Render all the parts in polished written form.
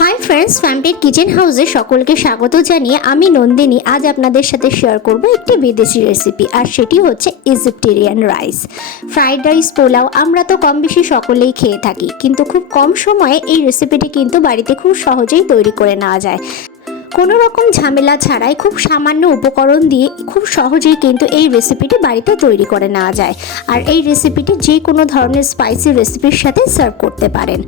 Hi friends, ফ্যামিলির kitchen হাউসে সকলকে স্বাগত জানিয়ে আমি নন্দিনী আজ আপনাদের সাথে শেয়ার করব একটি বিদেশি রেসিপি, আর সেটি হচ্ছে ইজিপ্টেরিয়ান রাইস। ফ্রাইড রাইস, পোলাও আমরা তো কম বেশি সকলেই খেয়ে থাকি, কিন্তু খুব কম সময়ে এই রেসিপিটি কিন্তু বাড়িতে খুব সহজেই তৈরি করে নেওয়া যায়। কোনো রকম ঝামেলা ছাড়াই খুব সামান্য উপকরণ দিয়ে খুব সহজেই কিন্তু এই রেসিপিটি বাড়িতে তৈরি করে নেওয়া যায়। আর এই রেসিপিটি যে কোনো ধরনের স্পাইসি রেসিপির সাথে সার্ভ করতে পারেন।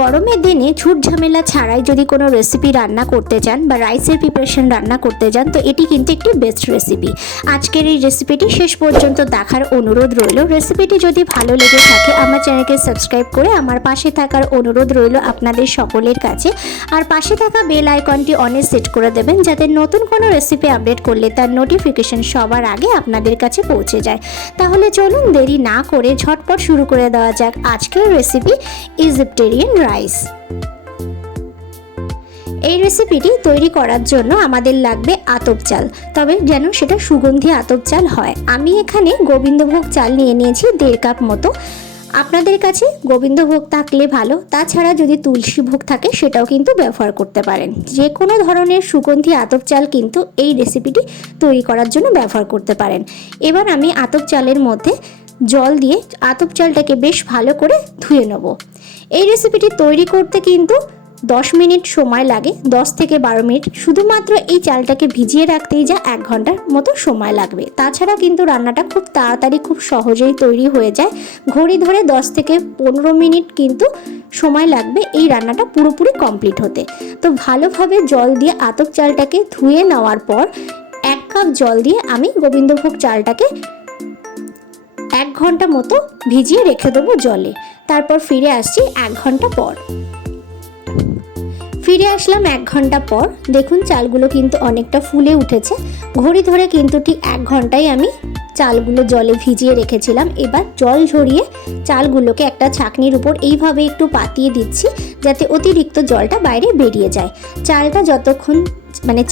গরমের দিনে ঝুট ঝামেলা ছাড়াই যদি কোনো রেসিপি রান্না করতে চান বা রাইসের প্রিপারেশন রান্না করতে চান, তো এটি কিন্তু একটি বেস্ট রেসিপি। আজকের এই রেসিপিটি শেষ পর্যন্ত দেখার অনুরোধ রইল। রেসিপিটি যদি ভালো লেগে থাকে আমার চ্যানেলকে সাবস্ক্রাইব করে আমার পাশে থাকার অনুরোধ রইল আপনাদের সকলের কাছে। আর পাশে থাকা বেল আইকনটি অনে সেট করে দেবেন, যাতে নতুন কোনো রেসিপি আপডেট করলে তার নোটিফিকেশন সবার আগে আপনাদের কাছে পৌঁছে যায়। তাহলে চলুন দেরি না করে ঝটপট শুরু করে দেওয়া যাক আজকের রেসিপি ইজিপ্টেরিয়ান রাইস। এই রেসিপিটি তৈরি করার জন্য আমাদের লাগবে আতপ চাল, তবে যেন সেটা সুগন্ধি আতপ চাল হয়। আমি এখানে গোবিন্দভোগ চাল নিয়ে নিয়েছি 1.5 কাপ মতো। আপনাদের কাছে গোবিন্দভোগ থাকলে ভালো, তাছাড়া যদি তুলসী ভোগ থাকে সেটাও কিন্তু ব্যবহার করতে পারেন। যে কোনো ধরনের সুগন্ধি আতপ চাল কিন্তু এই রেসিপিটি তৈরি করার জন্য ব্যবহার করতে পারেন। এবার আমি আতপ চালের মধ্যে জল দিয়ে আতপ চালটাকে বেশ ভালো করে ধুয়ে নেব। এই রেসিপিটি তৈরি করতে কিন্তু 10 মিনিট সময় লাগে, 10 থেকে 12 মিনিট। শুধুমাত্র এই চালটাকে ভিজিয়ে রাখতেই যা 1 ঘন্টার মতো সময় লাগবে। তাছাড়া কিন্তু রান্নাটা খুব তাড়াতাড়ি খুব সহজেই তৈরি হয়ে যায়। ঘড়ি ধরে 10 থেকে 15 মিনিট কিন্তু সময় লাগবে এই রান্নাটা পুরোপুরি কমপ্লিট হতে। তো ভালোভাবে জল দিয়ে আতপ চালটাকে ধুয়ে নেওয়ার পর 1 কাপ জল দিয়ে আমি গোবিন্দভোগ চালটাকে 1 ঘন্টা মতো ভিজিয়ে রেখে দেবো জলে। তারপর ফিরে আসছি 1 ঘন্টা পর। ফিরে আসলাম 1 ঘন্টা পর। দেখুন চালগুলো কিন্তু অনেকটা ফুলে উঠেছে। ঘড়ি ধরে কিন্তু ঠিক 1 ঘন্টায় আমি চালগুলো জলে ভিজিয়ে রেখেছিলাম। এবার জল ঝরিয়ে চালগুলোকে একটা ছাঁকনির উপর এইভাবে একটু পাতিয়ে দিচ্ছি, যাতে অতিরিক্ত জলটা বাইরে বেরিয়ে যায়। চালটা যতক্ষণ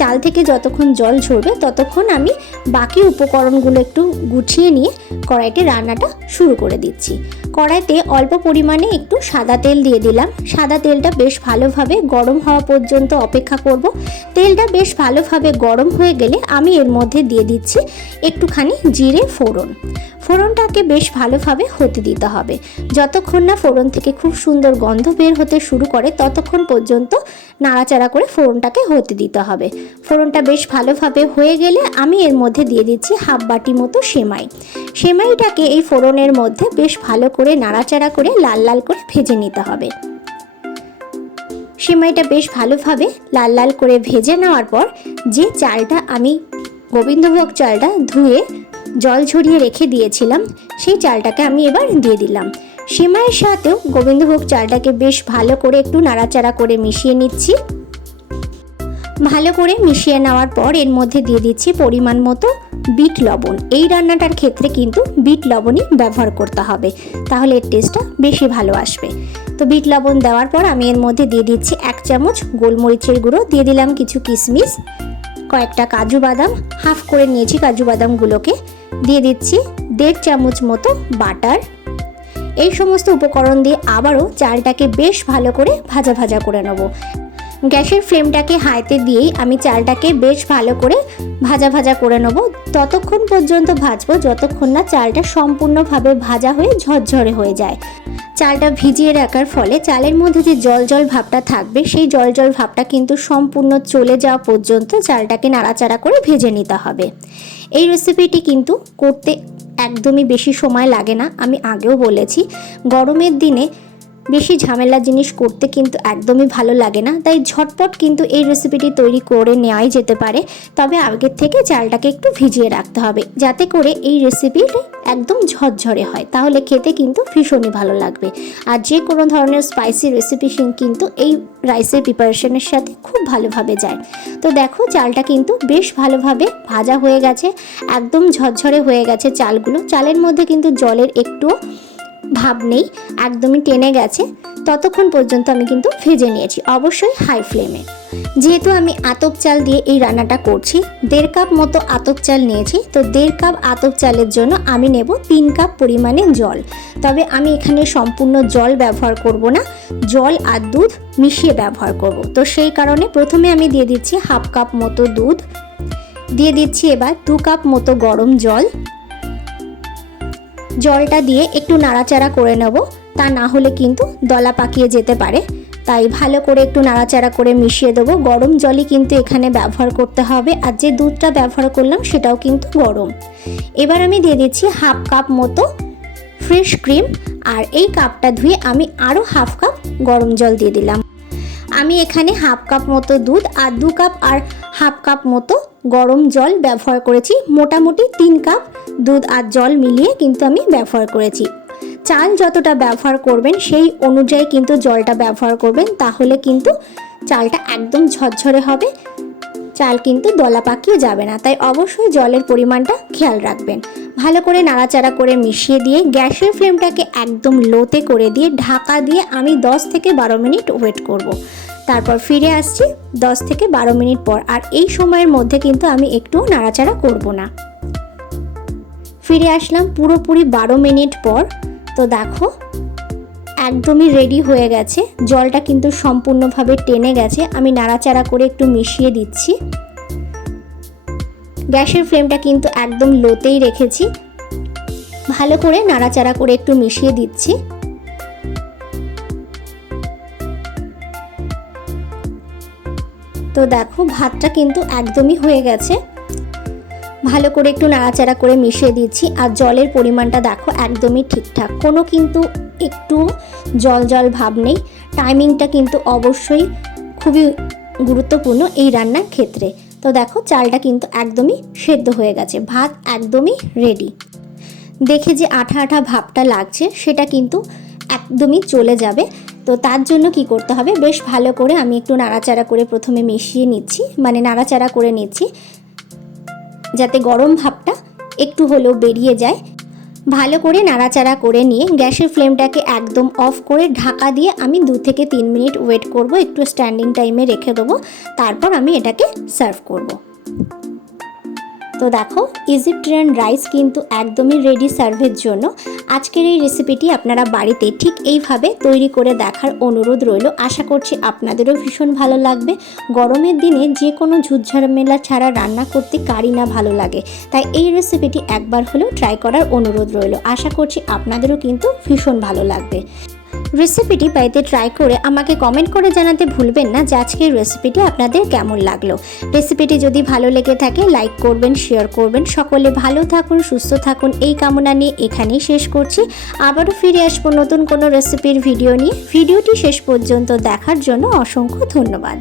চাল থেকে যতক্ষণ জল ঝরবে ততক্ষণ আমি বাকি উপকরণগুলো একটু গুছিয়ে নিয়ে কড়াইতে রান্নাটা শুরু করে দিচ্ছি। কড়াইতে অল্প পরিমাণে একটু সাদা তেল দিয়ে দিলাম। সাদা তেলটা বেশ ভালোভাবে গরম হওয়া পর্যন্ত অপেক্ষা করব। তেলটা বেশ ভালোভাবে গরম হয়ে গেলে আমি এর মধ্যে দিয়ে দিচ্ছি একটুখানি জিরে ফোড়ন। ফোড়নটাকে বেশ ভালোভাবে হতে দিতে হবে। যতক্ষণ না ফোড়ন থেকে খুব সুন্দর গন্ধ বের হতে শুরু করে ততক্ষণ পর্যন্ত নাড়াচাড়া করে ফোড়নটাকে হতে দিতে হবে। ফোড়নটা বেশ ভালোভাবে হয়ে গেলে আমি এর মধ্যে দিয়ে দিচ্ছি হাফ বাটি মতো সেমাই। সেমাইটাকে এই ফোড়নের মধ্যে বেশ ভালো করে নাড়াচাড়া করে লাল লাল করে ভেজে নিতে হবে। সেমাইটা বেশ ভালোভাবে লাল লাল করে ভেজে নেওয়ার পর যে চালটা আমি গোবিন্দভোগ চালটা ধুয়ে জল ঝরিয়ে রেখে দিয়েছিলাম সেই চালটাকে আমি এবার দিয়ে দিলাম। সেমাইয়ের সাথেও গোবিন্দভোগ চালটাকে বেশ ভালো করে একটু নাড়াচাড়া করে মিশিয়ে নিচ্ছি। ভালো করে মিশিয়ে নেওয়ার পর এর মধ্যে দিয়ে দিচ্ছি পরিমাণ মতো বিট লবণ। এই রান্নাটার ক্ষেত্রে কিন্তু বিট লবণই ব্যবহার করতে হবে, তাহলে এর টেস্টটা বেশি ভালো আসবে। তো বিট লবণ দেওয়ার পর আমি এর মধ্যে দিয়ে দিচ্ছি 1 চামচ গোলমরিচের গুঁড়ো, দিয়ে দিলাম কিছু কিশমিশ, কয়েকটা কাজু বাদাম হাফ করে নিয়েছি। কাজু বাদামগুলোকে দিয়ে দিচ্ছি 1.5 চামচ মতো বাটার। এই সমস্ত উপকরণ দিয়ে আবারও চালটাকে বেশ ভালো করে ভাজা ভাজা করে নেব। গ্যাসের ফ্লেমটাকে হাইতে দিয়েই আমি চালটাকে বেশ ভালো করে ভাজা ভাজা করে নেব। ততক্ষণ পর্যন্ত ভাজবো যতক্ষণ না চালটা সম্পূর্ণভাবে ভাজা হয়ে ঝরঝরে হয়ে যায়। চালটা ভিজিয়ে রাখার ফলে চালের মধ্যে যে জল জল ভাবটা থাকবে সেই জল জল ভাবটা কিন্তু সম্পূর্ণ চলে যাওয়া পর্যন্ত চালটাকে নাড়াচাড়া করে ভেজে নিতে হবে। এই রেসিপিটি কিন্তু করতে একদমই বেশি সময় লাগে না। আমি আগেও বলেছি গরমের দিনে বেশি ঝামেলা জিনিস করতে কিন্তু একদমই ভালো লাগে না, তাই ঝটপট কিন্তু এই রেসিপিটি তৈরি করে নেওয়াই যেতে পারে। তবে আগের থেকে চালটাকে একটু ভিজিয়ে রাখতে হবে, যাতে করে এই রেসিপিটি একদম ঝরঝরে হয়, তাহলে খেতে কিন্তু ভীষণই ভালো লাগবে। আর যে কোনো ধরনের স্পাইসি রেসিপি কিন্তু এই রাইসের প্রিপারেশনের সাথে খুব ভালোভাবে যায়। তো দেখো চালটা কিন্তু বেশ ভালোভাবে ভাজা হয়ে গেছে, একদম ঝরঝরে হয়ে গেছে চালগুলো। চালের মধ্যে কিন্তু জলের একটু ভাব নেই, একদমই টেনে গেছে, ততক্ষণ পর্যন্ত আমি কিন্তু ভেজে নিয়েছি, অবশ্যই হাই ফ্লেমে। যেহেতু আমি আতপ চাল দিয়ে এই রান্নাটা করছি, 1.5 কাপ মতো আতপ চাল নিয়েছি, তো 1.5 কাপ আতপ চালের জন্য আমি নেব 3 কাপ পরিমাণে জল। তবে আমি এখানে সম্পূর্ণ জল ব্যবহার করব না, জল আর দুধ মিশিয়ে ব্যবহার করব। তো সেই কারণে প্রথমে আমি দিয়ে দিচ্ছি 1/2 কাপ মতো দুধ, দিয়ে দিচ্ছি এবার 2 কাপ মতো গরম জল। জলটা দিয়ে একটু নাড়াচাড়া করে নেব, তা না হলে কিন্তু দলা পাকিয়ে যেতে পারে, তাই ভালো করে একটু নাড়াচাড়া করে মিশিয়ে দেবো। গরম জলই কিন্তু এখানে ব্যবহার করতে হবে, আর যে দুধটা ব্যবহার করলাম সেটাও কিন্তু গরম। এবার আমি দিয়ে দিচ্ছি 1/2 কাপ মতো ফ্রেশ ক্রিম, আর এই কাপটা ধুয়ে আমি আরও 1/2 কাপ গরম জল দিয়ে দিলাম। আমি এখানে 1/2 কাপ মতো দুধ আর 2 কাপ আর 1/2 কাপ মতো গরম জল ব্যবহার করেছি, মোটামুটি 3 কাপ দুধ আর জল মিলিয়ে কিন্তু আমি ব্যবহার করেছি। চাল যতটা ব্যবহার করবেন সেই অনুযায়ী কিন্তু জলটা ব্যবহার করবেন, তাহলে কিন্তু চালটা একদম ঝরঝরে হবে, চাল কিন্তু দলা পাকিয়ে যাবে না, তাই অবশ্যই জলের পরিমাণটা খেয়াল রাখবেন। ভালো করে নাড়াচাড়া করে মিশিয়ে দিয়ে গ্যাসের ফ্লেমটাকে একদম লোতে করে দিয়ে ঢাকা দিয়ে আমি 10 থেকে 12 মিনিট ওয়েট করব। তারপর ফিরে আসছি 10 থেকে 12 মিনিট পর, আর এই সময়ের মধ্যে কিন্তু আমি একটু নাড়াচাড়া করব না। ফিরে আসলাম পুরোপুরি 12 মিনিট পর। তো দেখো একদমই রেডি হয়ে গেছে, জলটা কিন্তু সম্পূর্ণভাবে টেনে গেছে। আমি নাড়াচাড়া করে একটু মিশিয়ে দিচ্ছি, গ্যাসের ফ্লেমটা কিন্তু একদম লোতেই রেখেছি। ভালো করে নাড়াচাড়া করে একটু মিশিয়ে দিচ্ছি। তো দেখো ভাতটা কিন্তু একদমই হয়ে গেছে। ভালো করে একটু নাড়াচাড়া করে মিশিয়ে দিচ্ছি, আর জলের পরিমাণটা দেখো একদমই ঠিকঠাক, কোনো কিন্তু একটু জল জল ভাব নেই। টাইমিংটা কিন্তু অবশ্যই খুবই গুরুত্বপূর্ণ এই রান্নার ক্ষেত্রে। তো দেখো চালটা কিন্তু একদমই সেদ্ধ হয়ে গেছে, ভাত একদমই রেডি। দেখে যে আঠা আঠা ভাবটা লাগছে সেটা কিন্তু একদমই চলে যাবে। তো তার জন্য কি করতে হবে, বেশ ভালো করে আমি একটু নাড়াচাড়া করে প্রথমে মিশিয়ে নিচ্ছি, মানে নাড়াচাড়া করে নিচ্ছি যাতে গরম ভাবটা একটু হলেও বেরিয়ে যায়। ভালো করে নাড়াচাড়া করে নিয়ে গ্যাসের ফ্লেমটাকে একদম অফ করে ঢাকা দিয়ে আমি 2 থেকে 3 মিনিট ওয়েট করব, একটু স্ট্যান্ডিং টাইমে রেখে দেবো, তারপর আমি এটাকে সার্ভ করব। তো দেখো ইজিপ্টিয়ান রাইস কিন্তু একদমই রেডি সার্ভের জন্য। আজকের এই রেসিপিটি আপনারা বাড়িতে ঠিক এইভাবে তৈরি করে দেখার অনুরোধ রইল। আশা করছি আপনাদেরও ভীষণ ভালো লাগবে। গরমের দিনে যে কোনো ঝুটঝামেলা ছাড়া রান্না করতে কারই না ভালো লাগে, তাই এই রেসিপিটি একবার হলেও ট্রাই করার অনুরোধ রইল। আশা করছি আপনাদেরও কিন্তু ভীষণ ভালো লাগবে। রেসিপিটি বাড়িতে ট্রাই করে আমাকে কমেন্ট করে জানাতে ভুলবেন না যে আজকের রেসিপিটি আপনাদের কেমন লাগলো। রেসিপিটি যদি ভালো লেগে থাকে লাইক করবেন, শেয়ার করবেন। সকলে ভালো থাকুন, সুস্থ থাকুন এই কামনা নিয়ে এখানেই শেষ করছি। আবারও ফিরে আসবো নতুন কোনো রেসিপির ভিডিও নিয়ে। ভিডিওটি শেষ পর্যন্ত দেখার জন্য অসংখ্য ধন্যবাদ।